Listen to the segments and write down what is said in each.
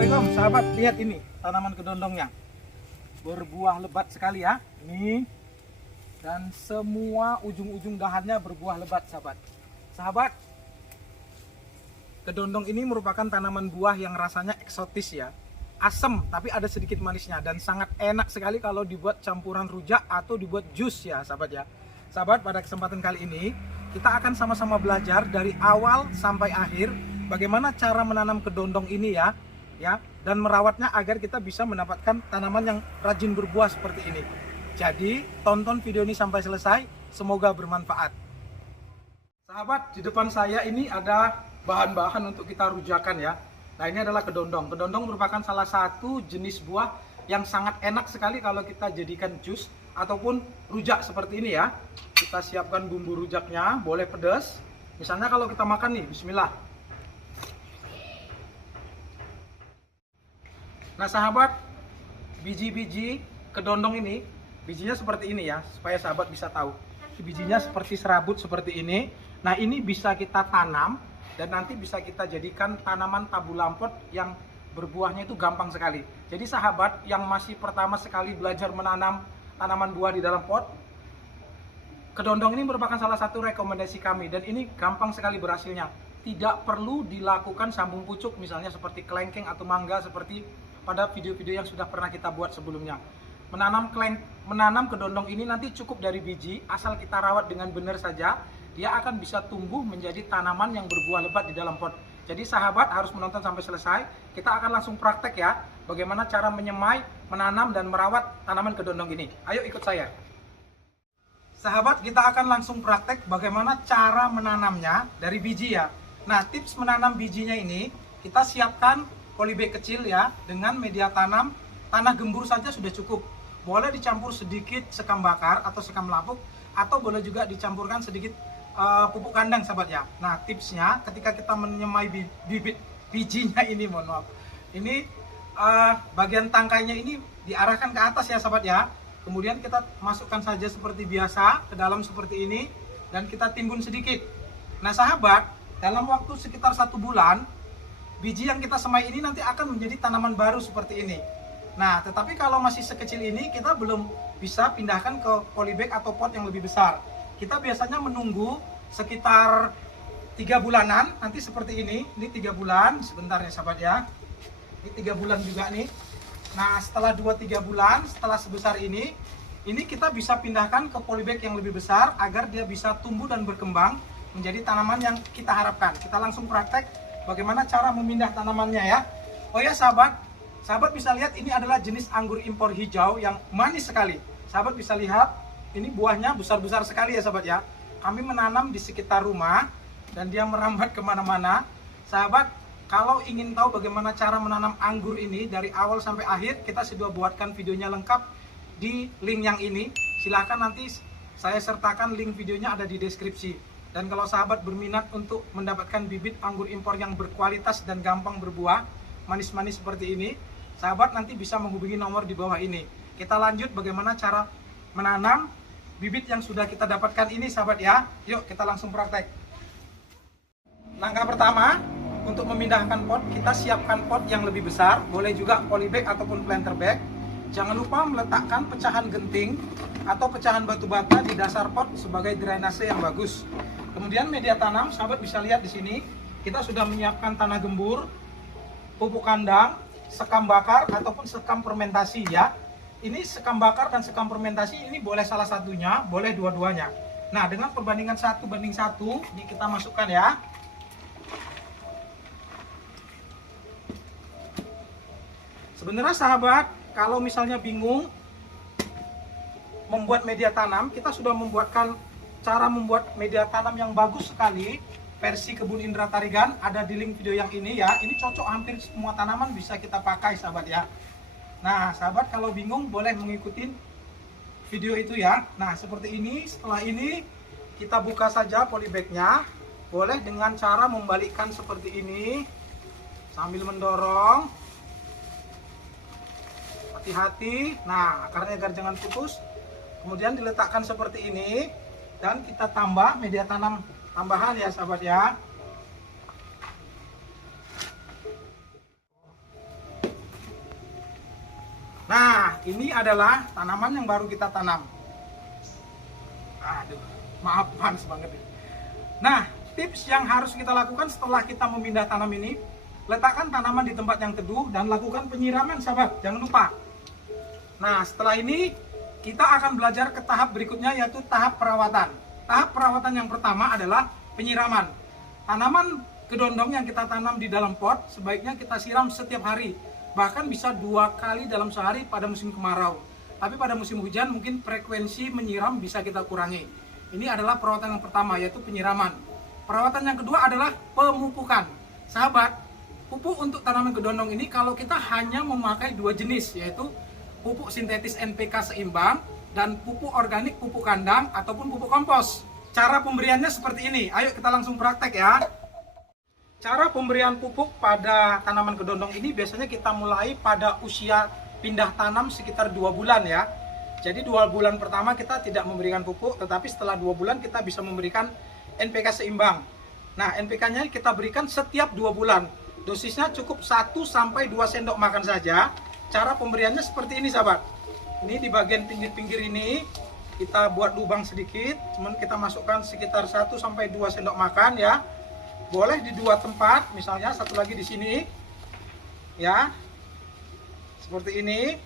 Assalamualaikum sahabat, lihat ini tanaman kedondongnya berbuah lebat sekali ya ini, dan semua ujung-ujung dahannya berbuah lebat sahabat. Kedondong ini merupakan tanaman buah yang rasanya eksotis ya, asam tapi ada sedikit manisnya, dan sangat enak sekali kalau dibuat campuran rujak atau dibuat jus ya sahabat ya. Sahabat, pada kesempatan kali ini kita akan sama-sama belajar dari awal sampai akhir bagaimana cara menanam kedondong ini ya, dan merawatnya agar kita bisa mendapatkan tanaman yang rajin berbuah seperti ini. Jadi tonton video ini sampai selesai, semoga bermanfaat. Sahabat, di depan saya ini ada bahan-bahan untuk kita rujakan ya. Nah, ini adalah kedondong. Kedondong merupakan salah satu jenis buah yang sangat enak sekali kalau kita jadikan jus ataupun rujak seperti ini ya. Kita siapkan bumbu rujaknya, boleh pedas. Misalnya kalau kita makan nih, bismillah. Nah sahabat, biji-biji kedondong ini, bijinya seperti ini ya, supaya sahabat bisa tahu. Bijinya seperti serabut seperti ini. Nah ini bisa kita tanam dan nanti bisa kita jadikan tanaman tabu lampot yang berbuahnya itu gampang sekali. Jadi sahabat yang masih pertama sekali belajar menanam tanaman buah di dalam pot, kedondong ini merupakan salah satu rekomendasi kami, dan ini gampang sekali berhasilnya. Tidak perlu dilakukan sambung pucuk misalnya seperti kelengkeng atau mangga seperti pada video-video yang sudah pernah kita buat sebelumnya. Menanam kedondong ini nanti cukup dari biji, asal kita rawat dengan benar saja, dia akan bisa tumbuh menjadi tanaman yang berbuah lebat di dalam pot. Jadi sahabat harus menonton sampai selesai. Kita akan langsung praktek ya, bagaimana cara menyemai, menanam dan merawat tanaman kedondong ini. Ayo ikut saya. Sahabat, kita akan langsung praktek bagaimana cara menanamnya dari biji ya. Nah, tips menanam bijinya ini, kita siapkan polybag kecil ya, dengan media tanam tanah gembur saja sudah cukup. Boleh dicampur sedikit sekam bakar atau sekam lapuk, atau boleh juga dicampurkan sedikit pupuk kandang sahabat ya. Nah tipsnya, ketika kita menyemai bibit bijinya ini, mohon maaf, ini bagian tangkainya ini diarahkan ke atas ya sahabat ya. Kemudian kita masukkan saja seperti biasa ke dalam seperti ini, dan kita timbun sedikit. Nah sahabat, dalam waktu sekitar 1 bulan, biji yang kita semai ini nanti akan menjadi tanaman baru seperti ini. Nah, tetapi kalau masih sekecil ini, kita belum bisa pindahkan ke polybag atau pot yang lebih besar. Kita biasanya menunggu sekitar 3 bulanan, nanti seperti ini 3 bulan, sebentar ya sahabat ya. Ini 3 bulan juga nih. Nah, setelah 2-3 bulan, setelah sebesar ini kita bisa pindahkan ke polybag yang lebih besar agar dia bisa tumbuh dan berkembang menjadi tanaman yang kita harapkan. Kita langsung praktek bagaimana cara memindah tanamannya ya. Oh ya sahabat bisa lihat ini adalah jenis anggur impor hijau yang manis sekali. Sahabat bisa lihat, ini buahnya besar-besar sekali ya sahabat ya. Kami menanam di sekitar rumah dan dia merambat kemana-mana. Sahabat, kalau ingin tahu bagaimana cara menanam anggur ini dari awal sampai akhir, kita sudah buatkan videonya lengkap di link yang ini. Silahkan nanti saya sertakan link videonya ada di deskripsi. Dan kalau sahabat berminat untuk mendapatkan bibit anggur impor yang berkualitas dan gampang berbuah, manis-manis seperti ini, sahabat nanti bisa menghubungi nomor di bawah ini. Kita lanjut bagaimana cara menanam bibit yang sudah kita dapatkan ini sahabat ya. Yuk kita langsung praktek. Langkah pertama, untuk memindahkan pot, kita siapkan pot yang lebih besar, boleh juga polybag ataupun planter bag. Jangan lupa meletakkan pecahan genting atau pecahan batu bata di dasar pot sebagai drainase yang bagus. Kemudian media tanam, sahabat bisa lihat di sini, kita sudah menyiapkan tanah gembur, pupuk kandang, sekam bakar ataupun sekam fermentasi ya. Ini sekam bakar dan sekam fermentasi ini boleh salah satunya, boleh dua-duanya. Nah, dengan perbandingan 1:1, ini kita masukkan ya. Sebenarnya sahabat, kalau misalnya bingung membuat media tanam, kita sudah membuatkan cara membuat media tanam yang bagus sekali, versi Kebun Indra Tarigan, ada di link video yang ini ya. Ini cocok hampir semua tanaman bisa kita pakai sahabat ya. Nah sahabat, kalau bingung boleh mengikuti video itu ya. Nah seperti ini, setelah ini kita buka saja polybagnya. Boleh dengan cara membalikkan seperti ini, sambil mendorong. Hati-hati, nah akarnya agar jangan putus. Kemudian diletakkan seperti ini, dan kita tambah media tanam tambahan ya sahabat ya. Nah, ini adalah tanaman yang baru kita tanam. Aduh, maaf panas banget. Nah, tips yang harus kita lakukan setelah kita memindah tanam ini, letakkan tanaman di tempat yang teduh dan lakukan penyiraman, sahabat. Jangan lupa. Nah, setelah ini kita akan belajar ke tahap berikutnya, yaitu tahap perawatan. Tahap perawatan yang pertama adalah penyiraman. Tanaman kedondong yang kita tanam di dalam pot sebaiknya kita siram setiap hari. Bahkan bisa 2 kali dalam sehari pada musim kemarau. Tapi pada musim hujan mungkin frekuensi menyiram bisa kita kurangi. Ini adalah perawatan yang pertama, yaitu penyiraman. Perawatan yang kedua adalah pemupukan. Sahabat, pupuk untuk tanaman kedondong ini kalau kita hanya memakai 2 jenis, yaitu pupuk sintetis NPK seimbang dan pupuk organik, pupuk kandang ataupun pupuk kompos. Cara pemberiannya seperti ini. Ayo kita langsung praktek ya. Cara pemberian pupuk pada tanaman kedondong ini biasanya kita mulai pada usia pindah tanam sekitar 2 bulan ya. Jadi 2 bulan pertama kita tidak memberikan pupuk, tetapi setelah 2 bulan kita bisa memberikan NPK seimbang. Nah, NPK-nya kita berikan setiap 2 bulan. Dosisnya cukup 1-2 sendok makan saja. Cara pemberiannya seperti ini, sahabat. Ini di bagian pinggir-pinggir ini kita buat lubang sedikit, kemudian kita masukkan sekitar 1-2 sendok makan ya. Boleh di 2 tempat, misalnya satu lagi di sini, ya, seperti ini.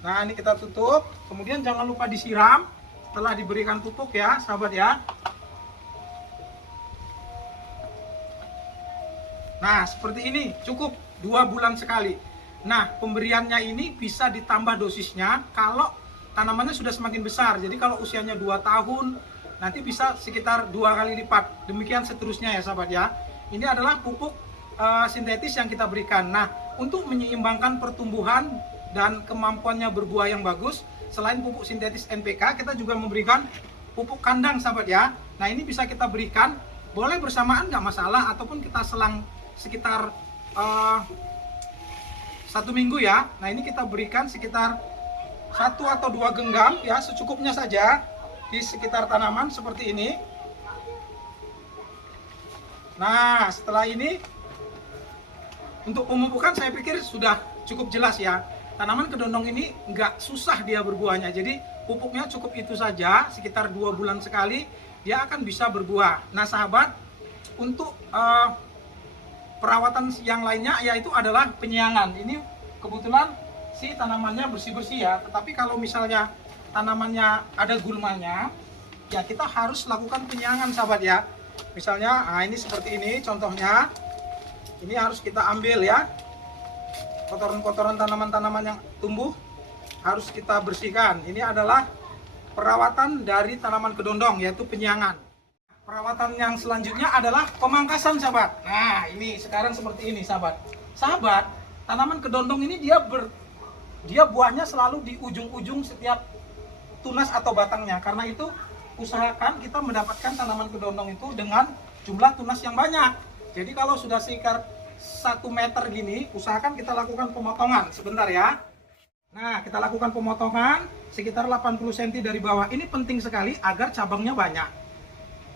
Nah, ini kita tutup. Kemudian jangan lupa disiram setelah diberikan pupuk ya, sahabat ya. Nah, seperti ini, cukup 2 bulan sekali. Nah, pemberiannya ini bisa ditambah dosisnya kalau tanamannya sudah semakin besar. Jadi kalau usianya 2 tahun, nanti bisa sekitar 2 kali lipat. Demikian seterusnya ya, sahabat ya. Ini adalah pupuk sintetis yang kita berikan. Nah, untuk menyeimbangkan pertumbuhan dan kemampuannya berbuah yang bagus, selain pupuk sintetis NPK, kita juga memberikan pupuk kandang, sahabat ya. Nah, ini bisa kita berikan, boleh bersamaan nggak masalah, ataupun kita selang sekitar 1 minggu ya. Nah, ini kita berikan sekitar 1 atau 2 genggam ya, secukupnya saja di sekitar tanaman seperti ini. Nah, setelah ini untuk pemupukan saya pikir sudah cukup jelas ya. Tanaman kedondong ini nggak susah dia berbuahnya, jadi pupuknya cukup itu saja, sekitar 2 bulan sekali dia akan bisa berbuah. Nah, sahabat, untuk perawatan yang lainnya yaitu adalah penyiangan. Ini kebetulan si tanamannya bersih-bersih ya, tetapi kalau misalnya tanamannya ada gulmanya, ya kita harus lakukan penyiangan, sahabat ya. Misalnya, nah ini seperti ini contohnya. Ini harus kita ambil ya. Kotoran-kotoran tanaman-tanaman yang tumbuh harus kita bersihkan. Ini adalah perawatan dari tanaman kedondong, yaitu penyiangan. Perawatan yang selanjutnya adalah pemangkasan, sahabat. Nah, ini sekarang seperti ini, sahabat. Sahabat, tanaman kedondong ini dia buahnya selalu di ujung-ujung setiap tunas atau batangnya. Karena itu usahakan kita mendapatkan tanaman kedondong itu dengan jumlah tunas yang banyak. Jadi kalau sudah sekitar 1 meter gini, usahakan kita lakukan pemotongan sebentar ya. Nah, kita lakukan pemotongan sekitar 80 cm dari bawah. Ini penting sekali agar cabangnya banyak.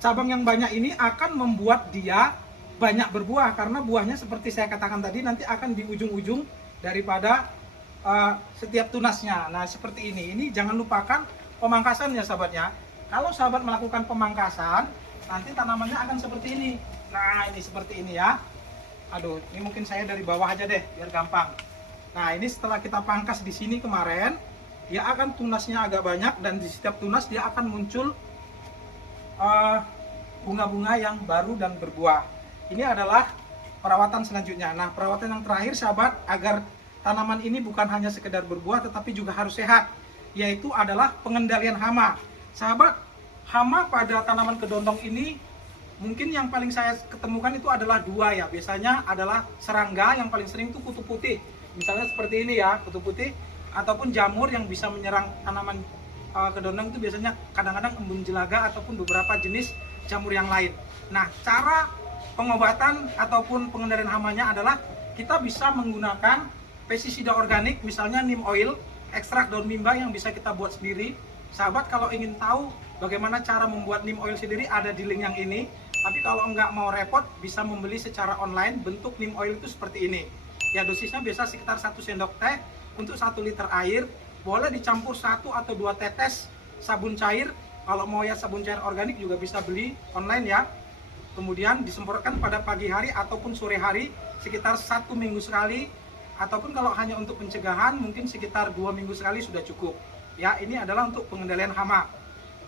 Cabang yang banyak ini akan membuat dia banyak berbuah, karena buahnya seperti saya katakan tadi nanti akan di ujung-ujung daripada setiap tunasnya. Nah, seperti ini. Ini jangan lupakan pemangkasan ya, sahabatnya. Kalau sahabat melakukan pemangkasan, nanti tanamannya akan seperti ini. Nah, ini seperti ini ya. Aduh, ini mungkin saya dari bawah aja deh, biar gampang. Nah, ini setelah kita pangkas di sini kemarin, dia akan tunasnya agak banyak, dan di setiap tunas dia akan muncul bunga-bunga yang baru dan berbuah. Ini adalah perawatan selanjutnya. Nah, perawatan yang terakhir, sahabat, agar tanaman ini bukan hanya sekedar berbuah tetapi juga harus sehat, yaitu adalah pengendalian hama. Sahabat, hama pada tanaman kedondong ini mungkin yang paling saya ketemukan itu adalah 2 ya. Biasanya adalah serangga, yang paling sering itu kutu putih. Misalnya seperti ini ya, kutu putih, ataupun jamur yang bisa menyerang tanaman kedondong itu biasanya kadang-kadang embun jelaga ataupun beberapa jenis jamur yang lain. Nah, cara pengobatan ataupun pengendalian hamanya adalah kita bisa menggunakan pestisida organik, misalnya neem oil, ekstrak daun mimba yang bisa kita buat sendiri. Sahabat, kalau ingin tahu bagaimana cara membuat neem oil sendiri, ada di link yang ini. Tapi kalau enggak mau repot, bisa membeli secara online. Bentuk neem oil itu seperti ini. Ya, dosisnya biasa sekitar 1 sendok teh untuk 1 liter air boleh dicampur 1 atau 2 tetes sabun cair. Kalau mau ya sabun cair organik juga bisa beli online ya. Kemudian disemprotkan pada pagi hari ataupun sore hari sekitar 1 minggu sekali, ataupun kalau hanya untuk pencegahan mungkin sekitar 2 minggu sekali sudah cukup ya. Ini adalah untuk pengendalian hama.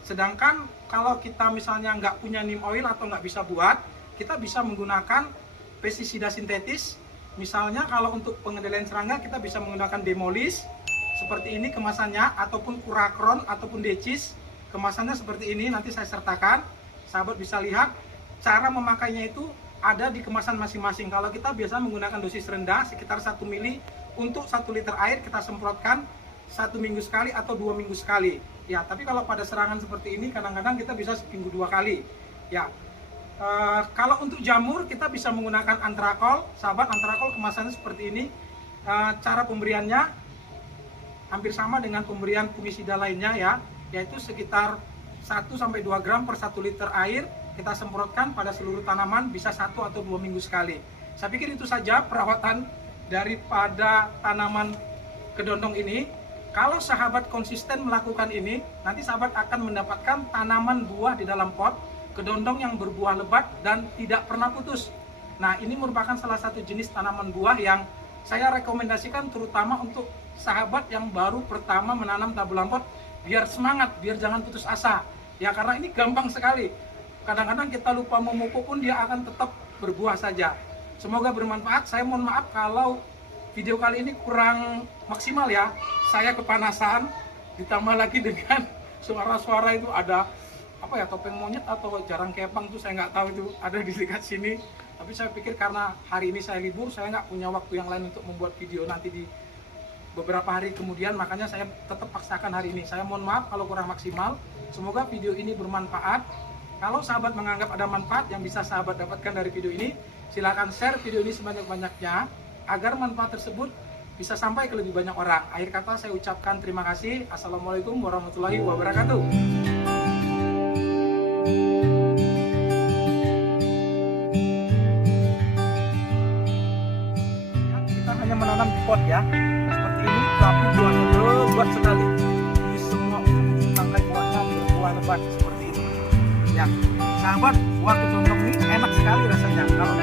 Sedangkan kalau kita misalnya nggak punya neem oil atau nggak bisa buat, kita bisa menggunakan pestisida sintetis. Misalnya kalau untuk pengendalian serangga kita bisa menggunakan Demolis seperti ini kemasannya, ataupun Kurakron ataupun Decis kemasannya seperti ini. Nanti saya sertakan, sahabat bisa lihat cara memakainya itu ada di kemasan masing-masing. Kalau kita biasa menggunakan dosis rendah sekitar 1 mili untuk 1 liter air, kita semprotkan 1 minggu sekali atau 2 minggu sekali ya. Tapi kalau pada serangan seperti ini kadang-kadang kita bisa seminggu 2 kali ya. Kalau untuk jamur kita bisa menggunakan Antrakol. Sahabat, Antrakol kemasannya seperti ini. Cara pemberiannya hampir sama dengan pemberian fungisida lainnya ya, yaitu sekitar 1-2 gram per 1 liter air kita semprotkan pada seluruh tanaman, bisa 1 atau 2 minggu sekali. Saya pikir itu saja perawatan daripada tanaman kedondong ini. Kalau sahabat konsisten melakukan ini, nanti sahabat akan mendapatkan tanaman buah di dalam pot kedondong yang berbuah lebat dan tidak pernah putus. Nah, ini merupakan salah satu jenis tanaman buah yang saya rekomendasikan terutama untuk sahabat yang baru pertama menanam tabulan pot, biar semangat, biar jangan putus asa ya, karena ini gampang sekali. Kadang-kadang kita lupa memupuk pun dia akan tetap berbuah saja. Semoga bermanfaat. Saya mohon maaf kalau video kali ini kurang maksimal ya, saya kepanasan, ditambah lagi dengan suara-suara itu ada apa ya, topeng monyet atau jarang kepang tuh saya nggak tahu itu ada di dekat sini. Tapi saya pikir karena hari ini saya libur, saya nggak punya waktu yang lain untuk membuat video nanti di beberapa hari kemudian, makanya saya tetap paksakan hari ini. Saya mohon maaf kalau kurang maksimal. Semoga video ini bermanfaat. Kalau sahabat menganggap ada manfaat yang bisa sahabat dapatkan dari video ini, silakan share video ini sebanyak-banyaknya agar manfaat tersebut bisa sampai ke lebih banyak orang. Akhir kata saya ucapkan terima kasih. Assalamualaikum warahmatullahi wabarakatuh. Kita hanya menanam di pot ya, seperti ini, tapi buahnya lebat sekali. Di semua tangkai buahnya berbuah lebat seperti ini. Ya, sahabat, buah kedondong ini enak sekali rasanya kalau